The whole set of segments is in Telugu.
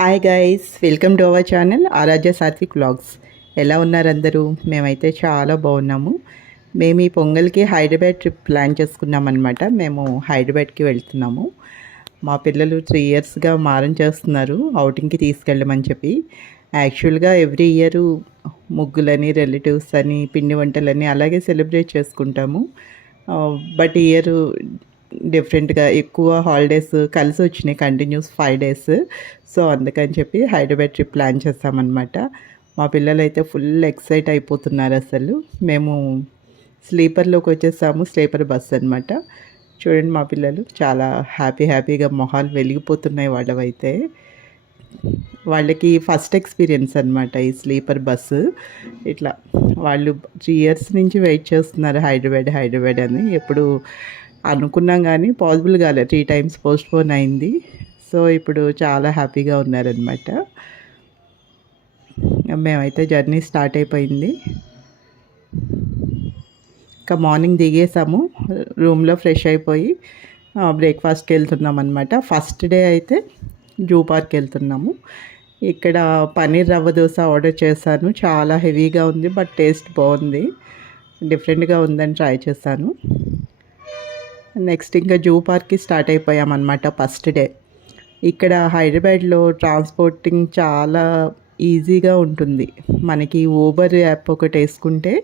Hi guys, welcome to our channel Aaradhya Satvik vlogs. ఎలా ఉన్నారు అందరూ? మేమైతే చాలా బాగున్నాము. మేము ఈ పొంగల్కి హైదరాబాద్ ట్రిప్ ప్లాన్ చేసుకున్నాం అనమాట. మేము హైదరాబాద్కి వెళ్తున్నాము. మా పిల్లలు 3 ఇయర్స్గా మారం చేస్తున్నారు అవుటింగ్కి తీసుకెళ్ళమని చెప్పి. యాక్చువల్గా ఎవ్రీ ఇయర్ ముగ్గులని, రిలేటివ్స్ అని, పిండి వంటలని అలాగే సెలబ్రేట్ చేసుకుంటాము. బట్ ఇయర్ డిఫరెంట్గా ఎక్కువ హాలిడేస్ కలిసి వచ్చినాయి, కంటిన్యూస్ 5 డేస్. సో అందుకని చెప్పి హైదరాబాద్ ట్రిప్ ప్లాన్ చేస్తామన్నమాట. మా పిల్లలు అయితే ఫుల్ ఎక్సైట్ అయిపోతున్నారు అసలు. మేము స్లీపర్లోకి వచ్చేసాము, స్లీపర్ బస్ అనమాట. చూడండి, మా పిల్లలు చాలా హ్యాపీగా మొహాలు వెలిగిపోతున్నాయి వాళ్ళవైతే. వాళ్ళకి ఫస్ట్ ఎక్స్పీరియన్స్ అనమాట ఈ స్లీపర్ బస్సు. ఇట్లా వాళ్ళు 3 ఇయర్స్ నుంచి వెయిట్ చేస్తున్నారు హైదరాబాద్ అని. ఎప్పుడు అనుకున్నాం కానీ పాసిబుల్ కాలేదు, 3 టైమ్స్ పోస్ట్పోన్ అయింది. సో ఇప్పుడు చాలా హ్యాపీగా ఉన్నారనమాట. మేమైతే జర్నీ స్టార్ట్ అయిపోయింది. ఇంకా మార్నింగ్ దిగేసాము, రూమ్లో ఫ్రెష్ అయిపోయి బ్రేక్ఫాస్ట్కి వెళ్తున్నాం అనమాట. ఫస్ట్ డే అయితే జూ పార్క్ వెళ్తున్నాము. ఇక్కడ పన్నీర్ రవ్వ దోశ ఆర్డర్ చేశాను. చాలా హెవీగా ఉంది, బట్ టేస్ట్ బాగుంది, డిఫరెంట్గా ఉందని ట్రై చేశాను. నెక్స్ట్ ఇంకా జూ పార్క్కి స్టార్ట్ అయిపోయామన్నమాట ఫస్ట్ డే. ఇక్కడ హైదరాబాద్లో ట్రాన్స్పోర్టింగ్ చాలా ఈజీగా ఉంటుంది. మనకి ఊబర్ యాప్ ఒకటి వేసుకుంటే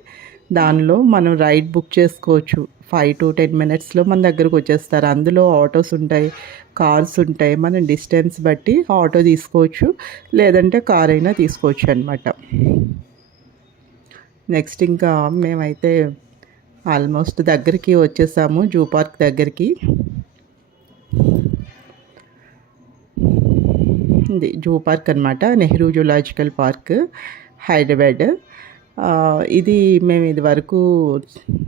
దానిలో మనం రైడ్ బుక్ చేసుకోవచ్చు. 5 to 10 మినిట్స్లో మన దగ్గరకు వచ్చేస్తారు. అందులో ఆటోస్ ఉంటాయి, కార్స్ ఉంటాయి. మనం డిస్టెన్స్ బట్టి ఆటో తీసుకోవచ్చు, లేదంటే కార్ అయినా తీసుకోవచ్చు అనమాట. నెక్స్ట్ ఇంకా మేమైతే ఆల్మోస్ట్ దగ్గరికి వచ్చేసాము, జూ పార్క్ దగ్గరికి. ఇది జూ పార్క్ అనమాట, నెహ్రూ జూలాజికల్ పార్క్, హైదరాబాద్. ఇది మేము ఇది వరకు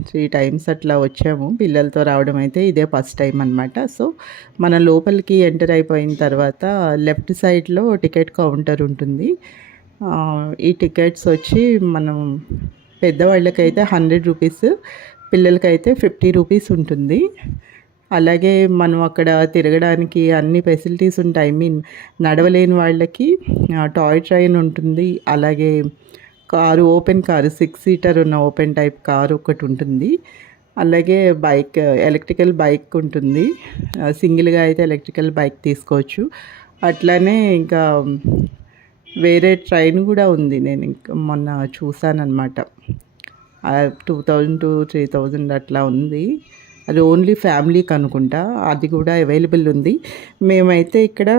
3 టైమ్స్ అట్లా వచ్చాము. పిల్లలతో రావడం అయితే ఇదే ఫస్ట్ టైం అనమాట. సో మన లోపలికి ఎంటర్ అయిపోయిన తర్వాత లెఫ్ట్ సైడ్లో టికెట్ కౌంటర్ ఉంటుంది. ఈ టికెట్స్ వచ్చి మనం పెద్దవాళ్ళకైతే 100 రూపీస్, పిల్లలకైతే 50 రూపీస్ ఉంటుంది. అలాగే మనం అక్కడ తిరగడానికి అన్ని ఫెసిలిటీస్ ఉంటాయి. నడవలేని వాళ్ళకి టాయ్ ట్రైన్ ఉంటుంది. అలాగే కారు, ఓపెన్ కారు, 6 సీటర్ ఉన్న ఓపెన్ టైప్ కారు ఒకటి ఉంటుంది. అలాగే బైక్, ఎలక్ట్రికల్ బైక్ ఉంటుంది. సింగిల్గా అయితే ఎలక్ట్రికల్ బైక్ తీసుకోవచ్చు. అట్లానే ఇంకా వేరే ట్రైన్ కూడా ఉంది, నేను ఇంకా మొన్న చూసానమాట. 2000 to 3000 అట్లా ఉంది. అది ఓన్లీ ఫ్యామిలీకి అనుకుంటా, అది కూడా అవైలబుల్ ఉంది. మేమైతే ఇక్కడ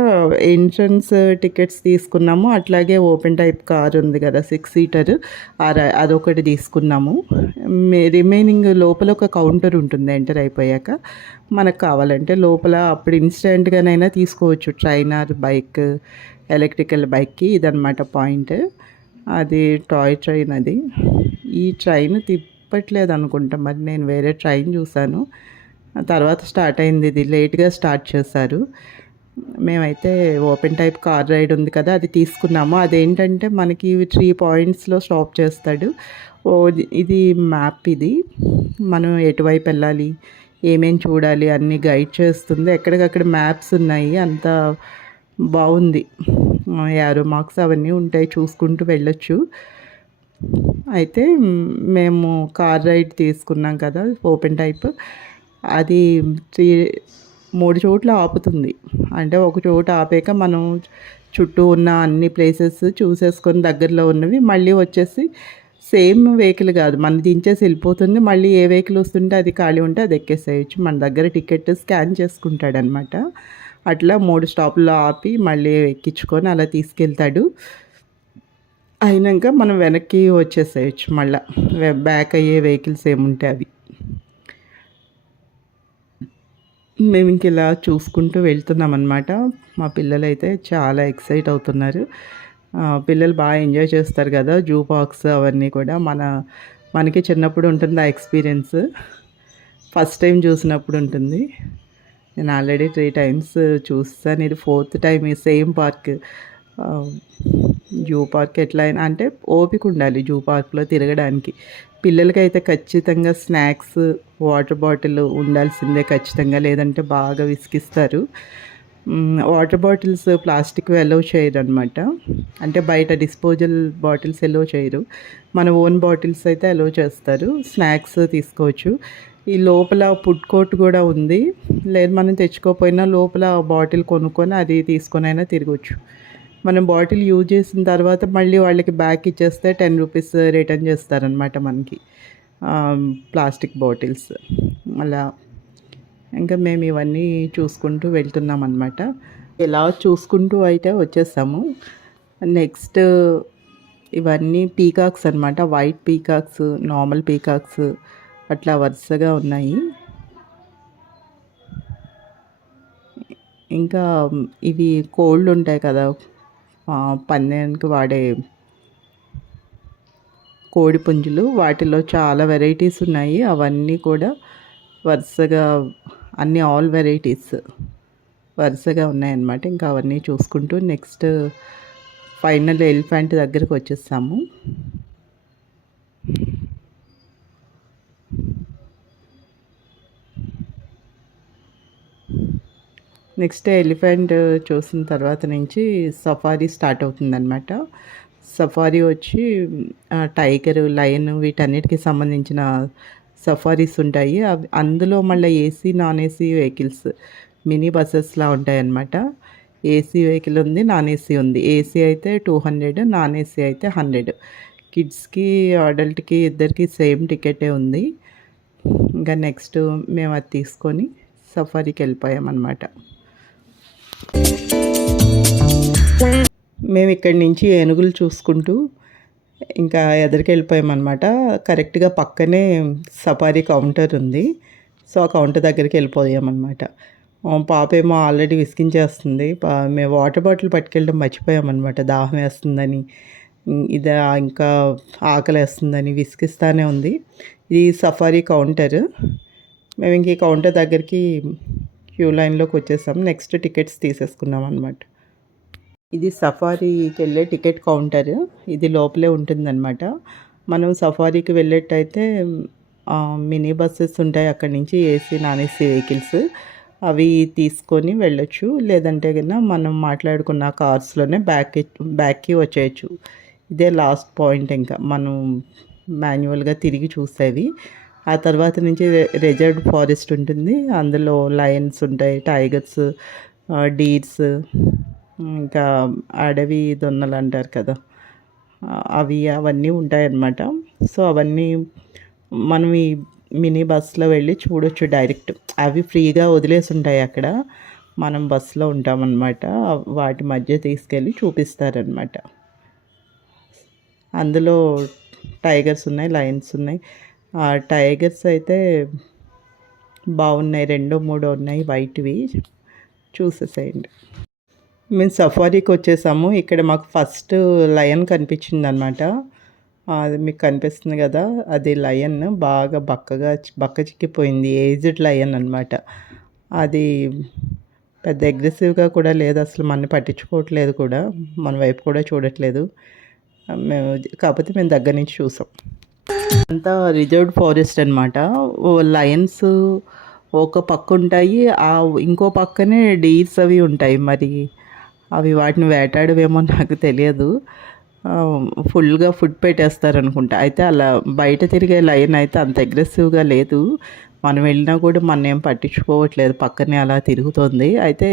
ఎంట్రన్స్ టికెట్స్ తీసుకున్నాము. అట్లాగే ఓపెన్ టైప్ కార్ ఉంది కదా, 6 సీటర్, అదొకటి తీసుకున్నాము. రిమైనింగ్ లోపల ఒక కౌంటర్ ఉంటుంది. ఎంటర్ అయిపోయాక మనకు కావాలంటే లోపల అప్పుడు ఇన్స్టెంట్గానైనా తీసుకోవచ్చు, ట్రైన్ ఆర్ బైక్, ఎలక్ట్రికల్ బైక్కి. ఇదనమాట పాయింట్. అది టాయ్ ట్రైన్. అది ఈ ట్రైన్ తిప్పట్లేదు అనుకుంటా, మరి నేను వేరే ట్రైన్ చూసాను. తర్వాత స్టార్ట్ అయింది, ఇది లేట్గా స్టార్ట్ చేశారు. మేమైతే ఓపెన్ టైప్ కార్ రైడ్ ఉంది కదా, అది తీసుకున్నాము. అదేంటంటే మనకి 3 పాయింట్స్లో స్టాప్ చేస్తాడు. ఇది మ్యాప్, ఇది మనం ఎటువైపు వెళ్ళాలి, ఏమేమి చూడాలి అన్నీ గైడ్ చేస్తుంది. ఎక్కడికక్కడ మ్యాప్స్ ఉన్నాయి, అంత బాగుంది. యారో మార్క్స్ అవన్నీ ఉంటాయి, చూసుకుంటూ వెళ్ళొచ్చు. అయితే మేము కార్ రైడ్ తీసుకున్నాం కదా ఓపెన్ టైప్, అది 3 చోట్ల ఆపుతుంది. అంటే ఒక చోట ఆపాక మనం చుట్టూ ఉన్న అన్ని ప్లేసెస్ చూసేసుకొని దగ్గరలో ఉన్నవి మళ్ళీ వచ్చేసి సేమ్ వెహికల్ కాదు, మన దించేసి వెళ్ళిపోతుంది. మళ్ళీ ఏ వెహికల్ వస్తుంటే అది ఖాళీ ఉంటే అది ఎక్కేసేయచ్చు. మన దగ్గర టికెట్ స్కాన్ చేసుకుంటాడనమాట. అట్లా 3 స్టాప్లో ఆపి మళ్ళీ ఎక్కించుకొని అలా తీసుకెళ్తాడు. అయినాక మనం వెనక్కి వచ్చేసేయచ్చు, మళ్ళీ బ్యాక్ అయ్యే వెహికల్స్ ఏముంటే అవి. మేము ఇంక ఇలా చూసుకుంటూ వెళ్తున్నాం అనమాట. మా పిల్లలు అయితే చాలా ఎక్సైట్ అవుతున్నారు. పిల్లలు బాగా ఎంజాయ్ చేస్తారు కదా జూ పార్క్స్ అవన్నీ కూడా. మనకి చిన్నప్పుడు ఉంటుంది ఆ ఎక్స్పీరియన్స్, ఫస్ట్ టైం చూసినప్పుడు ఉంటుంది. నేను ఆల్రెడీ 3 టైమ్స్ చూస్తాను, ఇది 4th టైం ఈ సేమ్ పార్క్. జూ పార్క్ ఎట్లా అయినా అంటే ఓపిక ఉండాలి జూ పార్క్లో తిరగడానికి. పిల్లలకైతే ఖచ్చితంగా స్నాక్స్, వాటర్ బాటిల్ ఉండాల్సిందే ఖచ్చితంగా, లేదంటే బాగా విసిగిస్తారు. వాటర్ బాటిల్స్ ప్లాస్టిక్‌వి అలౌ చేయరనమాట. అంటే బయట డిస్పోజల్ బాటిల్స్ అలౌ చేయరు. మన ఓన్ బాటిల్స్ అయితే అలౌ చేస్తారు. స్నాక్స్ తీసుకోవచ్చు. ఈ లోపల ఫుడ్ కోర్ట్ కూడా ఉంది. లేదు మనం తెచ్చుకోకపోయినా లోపల బాటిల్ కొనుక్కొని అది తీసుకొనైనా తిరగొచ్చు. మనం బాటిల్ యూజ్ చేసిన తర్వాత మళ్ళీ వాళ్ళకి బ్యాక్ ఇచ్చేస్తే ₹10 రిటర్న్ చేస్తారనమాట మనకి. Plastic bottles. అలా ఇంకా మేము ఇవన్నీ చూసుకుంటూ వెళ్తున్నామన్నమాట. ఇలా చూసుకుంటూ అయితే వచ్చేసాము. నెక్స్ట్ ఇవన్నీ పీకాక్స్ అనమాట. వైట్ పీకాక్స్, నార్మల్ పీకాక్స్ అట్లా వరుసగా ఉన్నాయి. ఇంకా ఇవి కోళ్ళు ఉంటాయి కదా, పందానికి వాడే కోడి పుంజులు, వాటిలో చాలా వెరైటీస్ ఉన్నాయి. అవన్నీ కూడా వరుసగా అన్ని ఆల్ వెరైటీస్ వరుసగా ఉన్నాయన్నమాట. ఇంకా అవన్నీ చూసుకుంటూ నెక్స్ట్ ఫైనల్ ఎలిఫెంట్ దగ్గరికి వచ్చేసాము. నెక్స్ట్ ఎలిఫెంట్ చూసిన తర్వాత నుంచి సఫారీ స్టార్ట్ అవుతుందన్నమాట. సఫారీ వచ్చి టైగర్, లయన్ వీటన్నిటికి సంబంధించిన సఫారీస్ ఉంటాయి. అవి అందులో మళ్ళీ AC, non AC vehicles, mini బస్సెస్లా ఉంటాయన్నమాట. ఏసీ వెహికల్ ఉంది, నాన్ ఏసీ ఉంది. ఏసీ అయితే 200, నాన్ ఏసీ అయితే 100. కిడ్స్కి, అడల్ట్కి ఇద్దరికి సేమ్ టికెటే ఉంది. ఇంకా నెక్స్ట్ మేము అది తీసుకొని సఫారీకి వెళ్ళిపోయామన్నమాట. మేము ఇక్కడి నుంచి ఏనుగులు చూసుకుంటూ ఇంకా ఎదురుకి వెళ్ళిపోయామన్నమాట. కరెక్ట్గా పక్కనే సఫారీ కౌంటర్ ఉంది. సో ఆ కౌంటర్ దగ్గరికి వెళ్ళిపోయామన్నమాట. పాప ఏమో ఆల్రెడీ విసిగించేస్తుంది. మేము వాటర్ బాటిల్ పట్టుకెళ్ళడం మర్చిపోయామన్నమాట. దాహం వేస్తుందని, ఇది ఇంకా ఆకలి వేస్తుందని విసిగిస్తూనే ఉంది. ఇది సఫారీ కౌంటర్. మేము ఇంక ఈ కౌంటర్ దగ్గరికి క్యూ లైన్లోకి వచ్చేసాం. నెక్స్ట్ టికెట్స్ తీసేసుకున్నాం అనమాట. ఇది సఫారీకి వెళ్ళే టికెట్ కౌంటర్. ఇది లోపలే ఉంటుందన్నమాట. మనం సఫారీకి వెళ్ళేటైతే మినీ బస్సెస్ ఉంటాయి అక్కడి నుంచి, ఏసీ, నాన్ ఏసీ వెహికల్స్, అవి తీసుకొని వెళ్ళొచ్చు. లేదంటే కన్నా మనం మాట్లాడుకున్న కార్స్లోనే బ్యాక్కి వచ్చేయచ్చు. ఇదే లాస్ట్ పాయింట్. ఇంకా మనం మాన్యువల్గా తిరిగి చూసేవి. ఆ తర్వాత నుంచి రిజర్వ్డ్ ఫారెస్ట్ ఉంటుంది. అందులో లయన్స్ ఉంటాయి, టైగర్స్, డీర్స్, ఇంకా అడవి దొన్నలు అంటారు కదా, అవన్నీ ఉంటాయన్నమాట. సో అవన్నీ మనం ఈ మినీ బస్సులో వెళ్ళి చూడొచ్చు డైరెక్ట్. అవి ఫ్రీగా వదిలేసి ఉంటాయి అక్కడ. మనం బస్సులో ఉంటామన్నమాట. వాటి మధ్య తీసుకెళ్ళి చూపిస్తారనమాట. అందులో టైగర్స్ ఉన్నాయి, లయన్స్ ఉన్నాయి. టైగర్స్ అయితే బాగున్నాయి, 2-3 ఉన్నాయి వైట్వి. చూసేసేయండి. మేము సఫారీకి వచ్చేసాము. ఇక్కడ మాకు ఫస్ట్ లయన్ కనిపించింది అనమాట. అది మీకు కనిపిస్తుంది కదా, అది లయన్. బాగా బక్క చిక్కిపోయింది. ఏజ్డ్ లయన్ అనమాట. అది పెద్ద అగ్రెసివ్గా కూడా లేదు, అసలు మన పట్టించుకోవట్లేదు కూడా, మన వైపు కూడా చూడట్లేదు. కాకపోతే మేము దగ్గర నుంచి చూసాం. అంతా రిజర్వ్డ్ ఫారెస్ట్ అనమాట. లయన్స్ ఒక పక్క ఉంటాయి, ఇంకో పక్కనే డీర్స్ అవి ఉంటాయి. మరి అవి వాటిని వేటాడవేమో నాకు తెలియదు. ఫుల్గా ఫుడ్ పెట్టేస్తారనుకుంటా. అయితే అలా బయట తిరిగే లయన్ అయితే అంత అగ్రెసివ్గా లేదు. మనం వెళ్ళినా కూడా మనం ఏం పట్టించుకోవట్లేదు, పక్కనే అలా తిరుగుతుంది. అయితే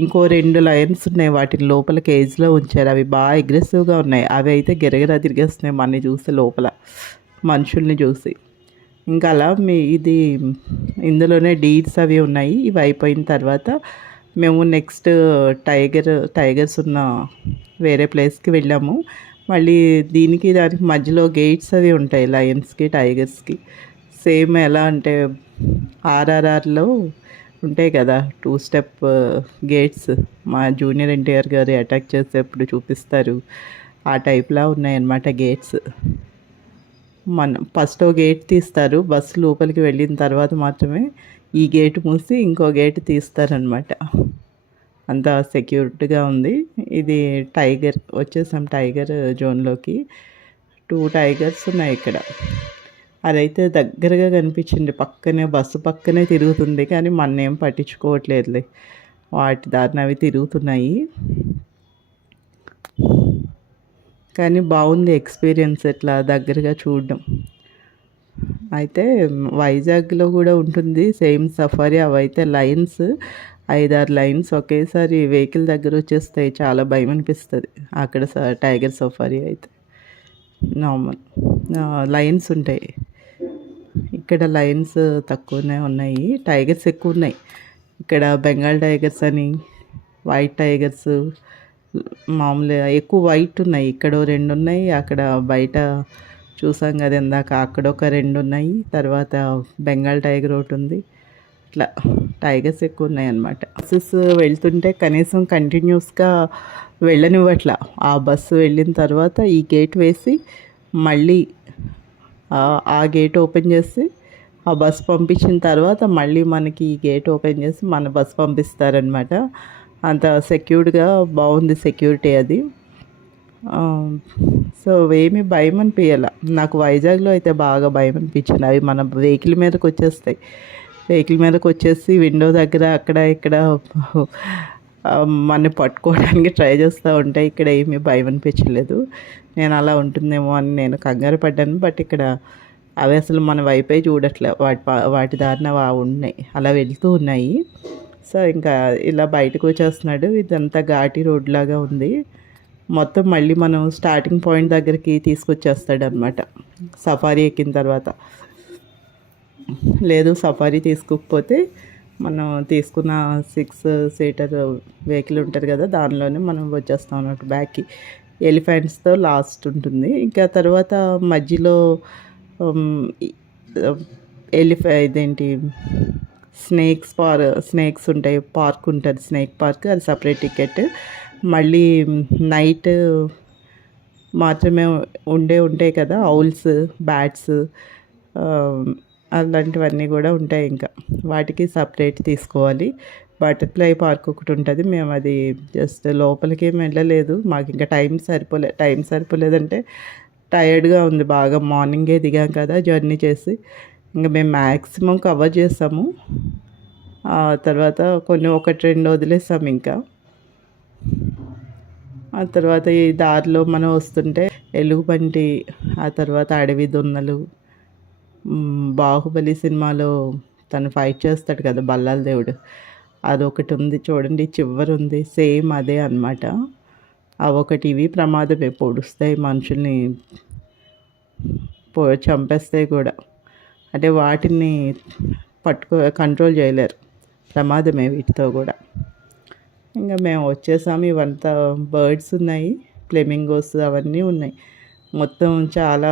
ఇంకో 2 లయన్స్ ఉన్నాయి, వాటిని లోపల కేజ్లో ఉంచారు. అవి బాగా అగ్రెసివ్గా ఉన్నాయి. అవి అయితే గిరగిరా తిరిగేస్తున్నాయి మనని చూసి, లోపల మనుషుల్ని చూసి. ఇంకా అలా ఇందులోనే డీర్స్ అవి ఉన్నాయి. ఇవి అయిపోయిన తర్వాత మేము నెక్స్ట్ టైగర్స్ ఉన్న వేరే ప్లేస్కి వెళ్ళాము. మళ్ళీ దానికి మధ్యలో గేట్స్ అవి ఉంటాయి లయన్స్కి, టైగర్స్కి. సేమ్ ఎలా అంటే RRRలో ఉంటాయి కదా 2 స్టెప్ గేట్స్, మా జూనియర్ ఎన్టీఆర్ గారు అటాక్ చేసేప్పుడు చూపిస్తారు. ఆ టైప్లా ఉన్నాయన్నమాట గేట్స్. మనం ఫస్ట్ గేట్ తీస్తారు, బస్సు లోపలికి వెళ్ళిన తర్వాత మాత్రమే ఈ గేట్ మూసి ఇంకో గేట్ తీస్తారనమాట. అంత సెక్యూర్డ్గా ఉంది. ఇది వచ్చేసాం టైగర్ జోన్లోకి. 2 టైగర్స్ ఉన్నాయి ఇక్కడ. అదైతే దగ్గరగా కనిపించింది, బస్సు పక్కనే తిరుగుతుంది, కానీ మన ఏం పట్టించుకోవట్లేదులే. వాటి దారిన అవి తిరుగుతున్నాయి. కానీ బాగుంది ఎక్స్పీరియన్స్ ఇట్లా దగ్గరగా చూడడం. అయితే వైజాగ్లో కూడా ఉంటుంది సేమ్ సఫారీ. అవైతే లైన్స్ 5-6 లైన్స్ ఒకేసారి వెహికల్ దగ్గర వచ్చేస్తాయి. చాలా భయం అనిపిస్తుంది అక్కడ టైగర్ సఫారీ అయితే. నార్మల్ లైన్స్ ఉంటాయి. ఇక్కడ లైన్స్ తక్కువనే ఉన్నాయి, టైగర్స్ ఎక్కువ ఉన్నాయి. ఇక్కడ బెంగాల్ టైగర్స్ అని, వైట్ టైగర్స్, మామూలుగా ఎక్కువ వైట్ ఉన్నాయి. ఇక్కడ 2 ఉన్నాయి, అక్కడ బయట చూసాం కదా ఇందాక అక్కడ ఒక 2 ఉన్నాయి, తర్వాత బెంగాల్ టైగర్ ఒకటి ఉంది. ఇట్లా టైగర్స్ ఎక్కువ ఉన్నాయి అన్నమాట. బస్సెస్ వెళ్తుంటే కనీసం కంటిన్యూస్గా వెళ్ళనివ్వట్లా. ఆ బస్సు వెళ్ళిన తర్వాత ఈ గేట్ వేసి మళ్ళీ ఆ గేట్ ఓపెన్ చేసి ఆ బస్ పంపించిన తర్వాత మళ్ళీ మనకి ఈ గేట్ ఓపెన్ చేసి మన బస్ పంపిస్తారనమాట. అంత సెక్యూర్డ్గా బాగుంది సెక్యూరిటీ అది. సో ఏమీ భయం అనిపించాల నాకు. వైజాగ్లో అయితే బాగా భయం అనిపించింది. అవి మన వెహికల్ మీదకి వచ్చేస్తాయి. వెహికల్ మీదకి వచ్చేసి విండో దగ్గర అక్కడ ఇక్కడ మనని పట్టుకోవడానికి ట్రై చేస్తూ ఉంటాయి. ఇక్కడ ఏమీ భయం అనిపించలేదు. నేను అలా ఉంటుందేమో అని నేను కంగారు పడ్డాను. బట్ ఇక్కడ అవి అసలు మన వైపే చూడట్లే, వాటి దారిన ఉన్నాయి, అలా వెళ్తూ ఉన్నాయి. సో ఇంకా ఇలా బయటకు వచ్చేస్తున్నాడు. ఇదంతా ఘాటి రోడ్ లాగా ఉంది. మొత్తం మళ్ళీ మనం స్టార్టింగ్ పాయింట్ దగ్గరికి తీసుకొచ్చేస్తాడు అనమాట సఫారీ ఎక్కిన తర్వాత. లేదు సఫారీ తీసుకోకపోతే మనం తీసుకున్న 6 సీటర్ వెహికల్ ఉంటుంది కదా, దానిలోనే మనం వచ్చేస్తాం అన్నట్టు బ్యాక్కి. ఎలిఫెంట్స్తో లాస్ట్ ఉంటుంది. ఇంకా తర్వాత మధ్యలో ఇదేంటి స్నేక్స్ ఉంటాయి, పార్క్ ఉంటుంది, స్నేక్ పార్క్, అది సపరేట్ టికెట్. మళ్ళీ నైట్ మాత్రమే ఉంటాయి కదా ఔల్స్, బ్యాట్స్, అలాంటివన్నీ కూడా ఉంటాయి. ఇంకా వాటికి సపరేట్ తీసుకోవాలి. బటర్ఫ్లై పార్క్ ఒకటి ఉంటుంది. మేము అది జస్ట్ లోపలికి ఏమి వెళ్ళలేదు, మాకు ఇంకా టైం సరిపోలేదంటే టైర్డ్గా ఉంది బాగా. మార్నింగే దిగాం కదా జర్నీ చేసి, ఇంకా మేము మ్యాక్సిమం కవర్ చేసాము. తర్వాత 1-2 వదిలేసాము. ఇంకా ఆ తర్వాత ఈ దారిలో మనం వస్తుంటే ఎలుగుబంటి, ఆ తర్వాత అడవి దొన్నలు, బాహుబలి సినిమాలో తను ఫైట్ చేస్తాడు కదా బల్లాల దేవుడు, అదొకటి ఉంది చూడండి, చివరి ఉంది, సేమ్ అదే అనమాట. అవొకటి. ఇవి ప్రమాదమే, పొడుస్తాయి మనుషుల్ని, చంపేస్తాయి కూడా. అంటే వాటిని కంట్రోల్ చేయలేరు, ప్రమాదమే వీటితో కూడా. ఇంకా మేము వచ్చేసాము. ఇవంతా బర్డ్స్ ఉన్నాయి, ఫ్లెమింగోస్ అవన్నీ ఉన్నాయి. మొత్తం చాలా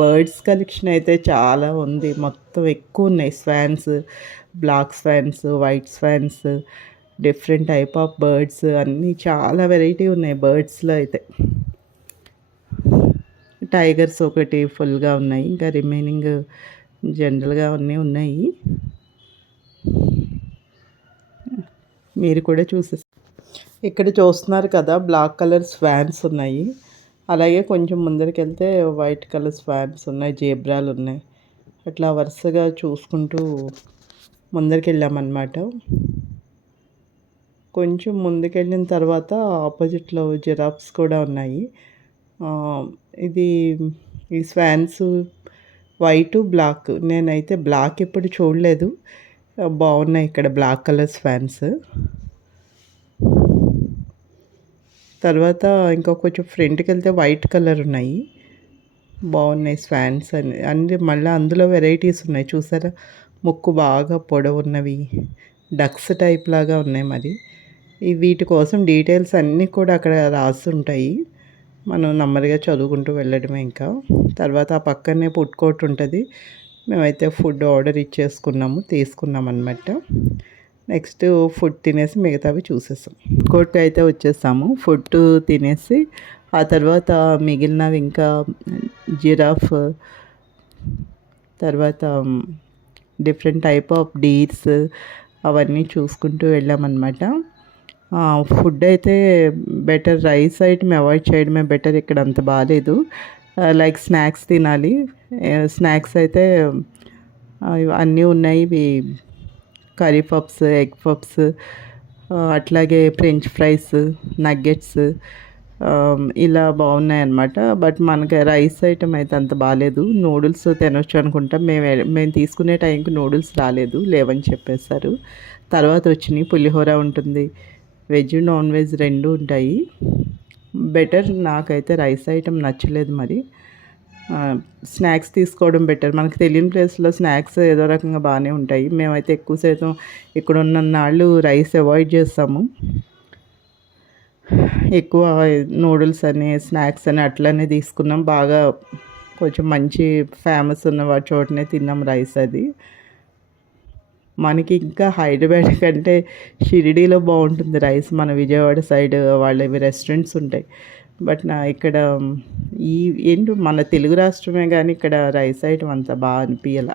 బర్డ్స్ కలెక్షన్ అయితే చాలా ఉంది. మొత్తం ఎక్కువ ఉన్నాయి. Swans, black swans, white swans, different type of birds, అన్నీ చాలా వెరైటీ ఉన్నాయి బర్డ్స్లో అయితే. టైగర్స్ ఒకటి ఫుల్గా ఉన్నాయి, ఇంకా రిమైనింగ్ జనరల్గా అన్నీ ఉన్నాయి. మీరు కూడా ఇక్కడ చూస్తున్నారు కదా బ్లాక్ కలర్ స్వాన్స్ ఉన్నాయి. అలాగే కొంచెం ముందరికి వెళ్తే వైట్ కలర్ స్వాన్స్ ఉన్నాయి, జేబ్రాలు ఉన్నాయి. అట్లా వరుసగా చూసుకుంటూ ముందరికి వెళ్ళామన్నమాట. కొంచెం ముందుకెళ్ళిన తర్వాత ఆపోజిట్లో జిరాఫ్స్ కూడా ఉన్నాయి. ఈ స్వాన్స్ వైటు, బ్లాక్. నేనైతే బ్లాక్ ఎప్పుడు చూడలేదు. బాగున్నాయి ఇక్కడ బ్లాక్ కలర్ స్వాన్స్. తర్వాత ఇంకా కొంచెం ఫ్రంట్కి వెళ్తే వైట్ కలర్ ఉన్నాయి, బాగున్నాయి స్వాన్స్ అన్ని. మళ్ళీ అందులో వెరైటీస్ ఉన్నాయి చూసారా, ముక్కు బాగా పొడవున్నవి, డక్స్ టైప్ లాగా ఉన్నాయి. మరి వీటి కోసం డీటెయిల్స్ అన్నీ కూడా అక్కడ రాస్తుంటాయి, మనం నెమ్మదిగా చదువుకుంటూ వెళ్ళడమే. ఇంకా తర్వాత ఆ పక్కనే ఫుడ్ కోర్ట్ ఉంటుంది. మేమైతే ఫుడ్ ఆర్డర్ తీసుకున్నాం అన్నమాట. నెక్స్ట్ ఫుడ్ తినేసి మిగతావి చూసేసాం. కోర్ట్కి అయితే వచ్చేసాము. ఫుడ్ తినేసి ఆ తర్వాత మిగిలినవి ఇంకా జిరాఫ్, తర్వాత డిఫరెంట్ టైప్ ఆఫ్ డీర్స్, అవన్నీ చూసుకుంటూ వెళ్ళామన్నమాట. ఫుడ్ అయితే బెటర్, రైస్ ఐటమ్ అవాయిడ్ చేయడమే బెటర్. ఇక్కడ అంత బాగాలేదు. లైక్ స్నాక్స్ తినాలి. స్నాక్స్ అయితే అన్నీ ఉన్నాయి. ఇవి కర్రీ పఫ్స్, ఎగ్ పఫ్స్, అట్లాగే ఫ్రెంచ్ ఫ్రైస్, నగ్గెట్స్ ఇలా బాగున్నాయన్నమాట. బట్ మనకి రైస్ ఐటమ్ అయితే అంత బాగాలేదు. నూడిల్స్ తినొచ్చు అనుకుంటాం. మేము తీసుకునే టైంకి నూడిల్స్ రాలేదు, లేవని చెప్పేశారు. తర్వాత వచ్చినాయి పులిహోర ఉంటుంది, వెజ్ నాన్ వెజ్ రెండు ఉంటాయి. బెటర్, నాకైతే రైస్ ఐటమ్ నచ్చలేదు. మరి స్నాక్స్ తీసుకోవడం బెటర్. మనకు తెలియని ప్లేస్లో స్నాక్స్ ఏదో రకంగా బాగానే ఉంటాయి. మేమైతే ఎక్కువ శాతం ఇక్కడ ఉన్న నాళ్ళు రైస్ అవాయిడ్ చేస్తాము. ఎక్కువ నూడిల్స్ అని, స్నాక్స్ అని అట్లనే తీసుకున్నాం. బాగా కొంచెం మంచి ఫేమస్ ఉన్న చోటనే తిన్నాం రైస్. అది మనకి ఇంకా హైదరాబాద్ కంటే షిరిడీలో బాగుంటుంది రైస్. మన విజయవాడ సైడ్ వాళ్ళవి రెస్టారెంట్స్ ఉంటాయి. బట్ ఇక్కడ ఏంటి మన తెలుగు రాష్ట్రమే కానీ ఇక్కడ రైస్ ఐటమ్ అంత బాగా అనిపించాల.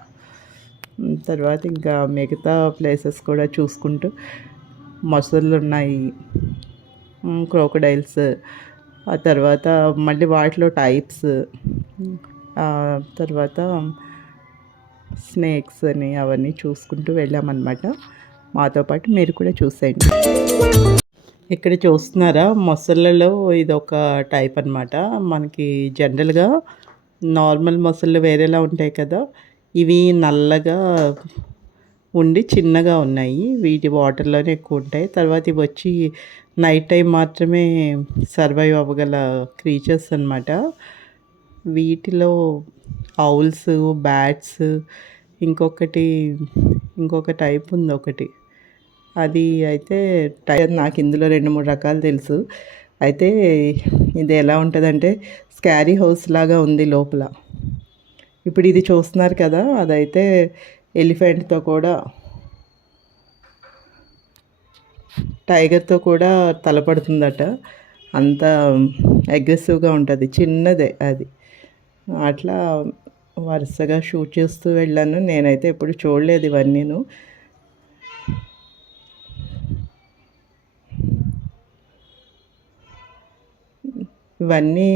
తర్వాత ఇంకా మిగతా ప్లేసెస్ కూడా చూసుకుంటూ మొసళ్ళు ఉన్నాయి, క్రోకడైల్స్, ఆ తర్వాత మళ్ళీ వాటిలో టైప్స్, తర్వాత స్నేక్స్ అని అవన్నీ చూసుకుంటూ వెళ్ళామన్నమాట. మాతో పాటు మీరు కూడా చూసేయండి. ఇక్కడ చూస్తున్నారా, మొసళ్ళలో ఇదొక టైప్ అన్నమాట. మనకి జనరల్గా నార్మల్ మొసళ్ళు వేరేలా ఉంటాయి కదా, ఇవి నల్లగా ఉండి చిన్నగా ఉన్నాయి. వీటి వాటర్లోనే ఎక్కువ ఉంటాయి. తర్వాత ఇవి వచ్చి నైట్ టైం మాత్రమే సర్వైవ్ అవ్వగల క్రీచర్స్ అన్నమాట. వీటిలో ఔల్స్, బ్యాట్స్, ఇంకొక టైప్ ఉంది ఒకటి. అది అయితే నాకు ఇందులో 2-3 రకాలు తెలుసు. అయితే ఇది ఎలా ఉంటుందంటే స్కారీ హౌస్ లాగా ఉంది లోపల. ఇప్పుడు ఇది చూస్తున్నారు కదా, అదైతే ఎలిఫెంట్తో కూడా, టైగర్తో కూడా తలపడుతుందట. అంత అగ్రెసివ్గా ఉంటుంది. చిన్నదే అది. అట్లా వరుసగా షూట్ చేస్తూ వెళ్ళాను. నేనైతే ఎప్పుడు చూడలేదు ఇవన్నీను. ఇవన్నీ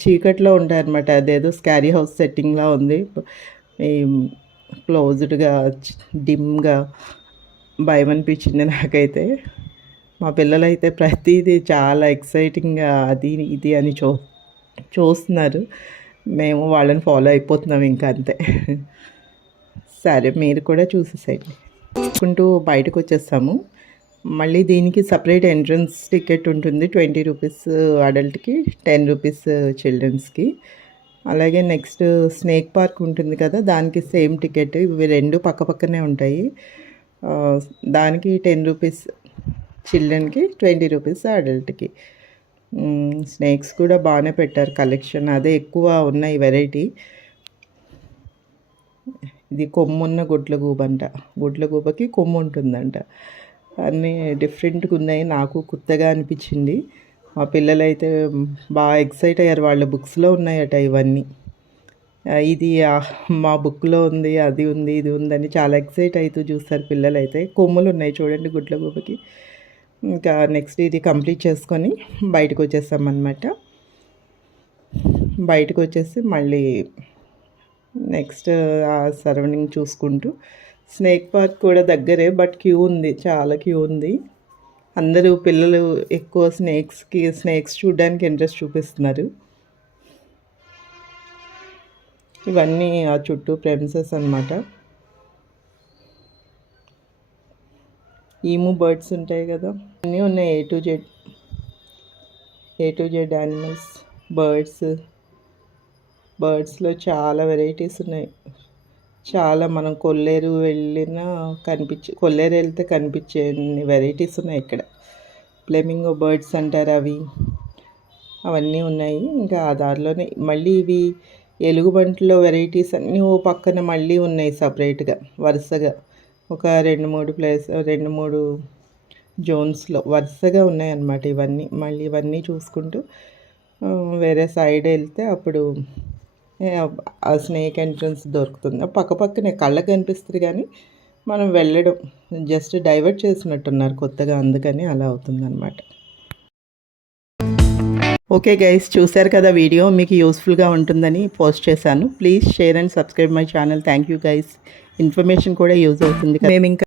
చీకట్లో ఉంటాయన్నమాట. అదేదో స్కారీ హౌస్ సెట్టింగ్లా ఉంది. ఈ క్లోజ్డ్గా, డిమ్గా భయం అనిపించింది నాకైతే. మా పిల్లలైతే ప్రతిదీ చాలా ఎక్సైటింగ్గా అది ఇది అని చూస్తున్నారు. మేము వాళ్ళని ఫాలో అయిపోతున్నాం ఇంకా అంతే. సరే, మీరు కూడా చూసేసేయండి. చూసుకుంటూ బయటకు వచ్చేస్తాము. మళ్ళీ దీనికి సపరేట్ ఎంట్రన్స్ టికెట్ ఉంటుంది. 20 రూపీస్ అడల్ట్కి, 10 రూపీస్ చిల్డ్రన్స్కి. అలాగే నెక్స్ట్ స్నేక్ పార్క్ ఉంటుంది కదా, దానికి సేమ్ టికెట్. ఇవి రెండు పక్కనే ఉంటాయి. దానికి 10 రూపీస్ చిల్డ్రన్కి, 20 రూపీస్ అడల్ట్కి. స్నేక్స్ కూడా బాగానే పెట్టారు కలెక్షన్. అదే ఎక్కువ ఉన్నాయి వెరైటీ. ఇది కొమ్మున్న గుడ్లగూబ అంట. గుడ్లగూబకి కొమ్ము ఉంటుందంట. అన్నీ డిఫరెంట్గా ఉన్నాయి. నాకు కొత్తగా అనిపించింది. మా పిల్లలైతే బాగా ఎక్సైట్ అయ్యారు. వాళ్ళ బుక్స్లో ఉన్నాయట ఇవన్నీ. ఇది మా బుక్లో ఉంది, అది ఉంది, ఇది ఉందని చాలా ఎక్సైట్ అవుతూ చూస్తారు పిల్లలైతే. కొమ్ములు ఉన్నాయి చూడండి గుడ్లగూబకి. ఇంకా నెక్స్ట్ ఇది కంప్లీట్ చేసుకొని బయటకు వచ్చేస్తామన్నమాట. బయటకు వచ్చేసి మళ్ళీ నెక్స్ట్ ఆ సరౌండింగ్ చూసుకుంటూ, స్నేక్ పార్క్ కూడా దగ్గరే, బట్ క్యూ ఉంది, చాలా క్యూ ఉంది. అందరూ పిల్లలు ఎక్కువ స్నేక్స్ చూడడానికి ఇంట్రెస్ట్ చూపిస్తున్నారు. ఇవన్నీ ఆ చుట్టూ ప్రెమిసెస్ అన్నమాట. ఈము బర్డ్స్ ఉంటాయి కదా, అన్నీ ఉన్నాయి. ఏ టు జెడ్ యానిమల్స్, బర్డ్స్లో చాలా వెరైటీస్ ఉన్నాయి. చాలా మనం కొల్లేరు వెళ్తే కనిపించే వెరైటీస్ ఉన్నాయి ఇక్కడ. ఫ్లెమింగో బర్డ్స్ అంటారు అవన్నీ ఉన్నాయి. ఇంకా ఆ దారిలోనే మళ్ళీ ఇవి ఎలుగుబంటిలో వెరైటీస్ అన్నీ ఓ పక్కన మళ్ళీ ఉన్నాయి సపరేట్గా వరుసగా. ఒక 2-3 జోన్స్లో వరుసగా ఉన్నాయన్నమాట ఇవన్నీ. మళ్ళీ ఇవన్నీ చూసుకుంటూ వేరే సైడ్ వెళ్తే అప్పుడు ఆ స్నేక్ ఎంట్రన్స్ దొరుకుతుంది. పక్కనే కళ్ళకి కనిపిస్తుంది కానీ మనం వెళ్ళడం జస్ట్ డైవర్ట్ చేసినట్టున్నారు కొత్తగా, అందుకని అలా అవుతుందన్నమాట. ఓకే గైస్, చూశారు కదా వీడియో. మీకు యూస్ఫుల్గా ఉంటుందని పోస్ట్ చేశాను. Please share and subscribe my channel. Thank you guys. Information కూడా యూజ్ అవుతుంది. మేము ఇంకా